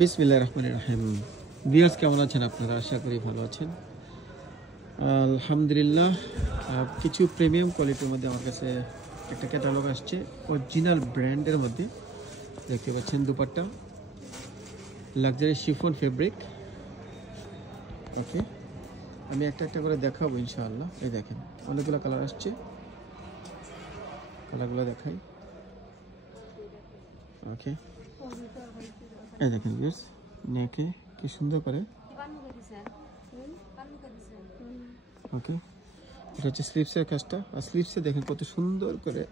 বিসমিল্লাহির রহমানির রহিম। ভিউয়ার্স কেমন আছেন আপনারা? আশা করি ভালো আছেন। আলহামদুলিল্লাহ। কিছু প্রিমিয়াম কোয়ালিটির মধ্যে আমার কাছে একটা ক্যাটালগ আসছে অরিজিনাল ব্র্যান্ডের মধ্যে। দেখতে পাচ্ছেন দুপাট্টা, লাক্সারি শিফন ফেব্রিক। ওকে, আমি একটা একটা করে দেখাবো ইনশাআল্লাহ। এই দেখেন অনেকগুলো কালার আসছে, কালারগুলো দেখাই। ওকে, এই দেখেন ভিউয়ার্স, নেকে কি সুন্দর করে। ওকে, এটা হচ্ছে স্লিভসের কাজটা। আর স্লিভসে দেখেন কত সুন্দর করে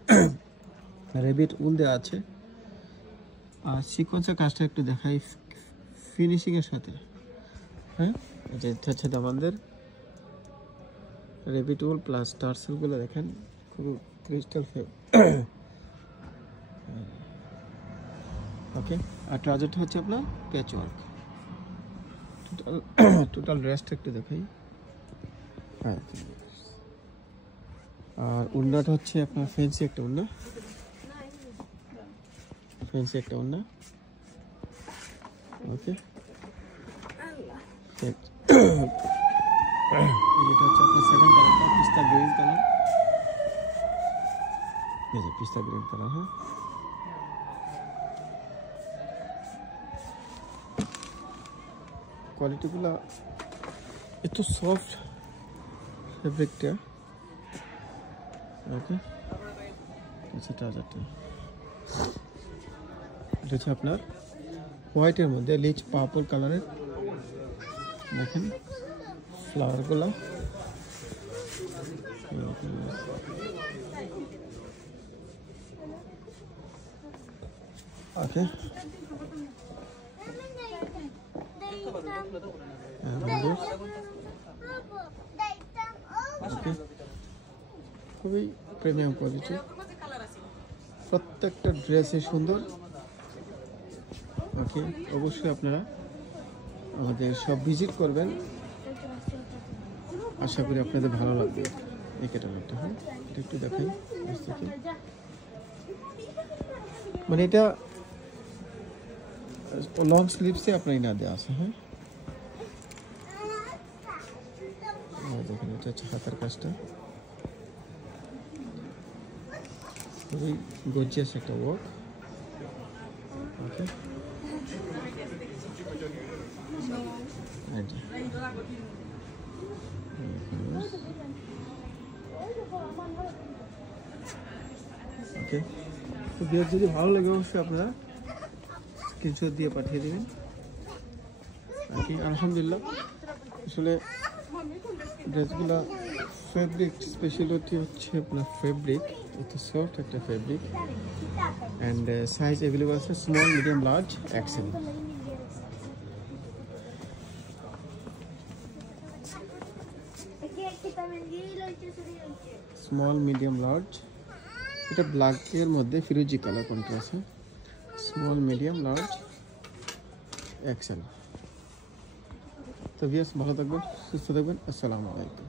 রেবিট উল দেওয়া আছে। আর সিকোয়েন্সের কাজটা একটু দেখাই ফিনিশিংয়ের সাথে। হ্যাঁ, এটা হচ্ছে আমাদের রেবিট উল প্লাস টার্সেলগুলো দেখেন খুব ক্রিস্টাল ফেভ। ওকে, আর ট্রাউজারটা হচ্ছে আপনার প্যাচ ওয়ার্ক। টোটাল ড্রেসটা একটু দেখাই। হ্যাঁ, আর উন্নাটা হচ্ছে আপনার ফ্যান্সি একটা উন্না, ফ্যান্সি একটা উন্না। ওকে, এটা হচ্ছে আপনার সেকেন্ড কালারটা পিস্তা গ্রিন কালার। এই যে পিস্তা গ্রিন কালার। হ্যাঁ, কোয়ালিটিগুলো এত সফট ফেব্রিকটা। ওকে, আচ্ছা ট্রাউজারটা এটা হচ্ছে আপনার হোয়াইটের মধ্যে লিচ পার্পল কালারের। দেখেন ফ্লাওয়ারগুলো। ওকে, খুবই প্রিমিয়াম কোয়ালিটি, প্রত্যেকটা ড্রেসই সুন্দর। ওকে, অবশ্যই আপনারা আমাদের সব ভিজিট করবেন, আশা করি আপনাদের ভালো লাগবে এই ক্যাটালগটা। হ্যাঁ, এটা একটু দেখাই থেকে। মানে এটা লং স্লিভসে আপনার না দেওয়া আছে। হ্যাঁ, দেখেন এটা হচ্ছে হাতার কাজটা, খুবই গর্জিয়াস একটা ওয়ার্ক। ওকে, ওকে, তো ভিউয়ার যদি ভালো লাগে অবশ্যই আপনারা স্ক্রিনশট দিয়ে পাঠিয়ে দেবেন। ওকে, আলহামদুলিল্লাহ। আসলে ড্রেসগুলো ফেব্রিক স্পেশালিটি হচ্ছে আপনার ফেব্রিক, এত সফট একটা ফেব্রিক। অ্যান্ড সাইজ অ্যাভেলেবল আছে small, medium, large, XL. Small, medium, large. এটা ব্ল্যাকের মধ্যে ফিরোজি colour contrast. Small, medium, large, XL. তো ভিউয়ার্স ভালো থাকবেন, সুস্থ থাকবেন। আসসালামু আলাইকুম।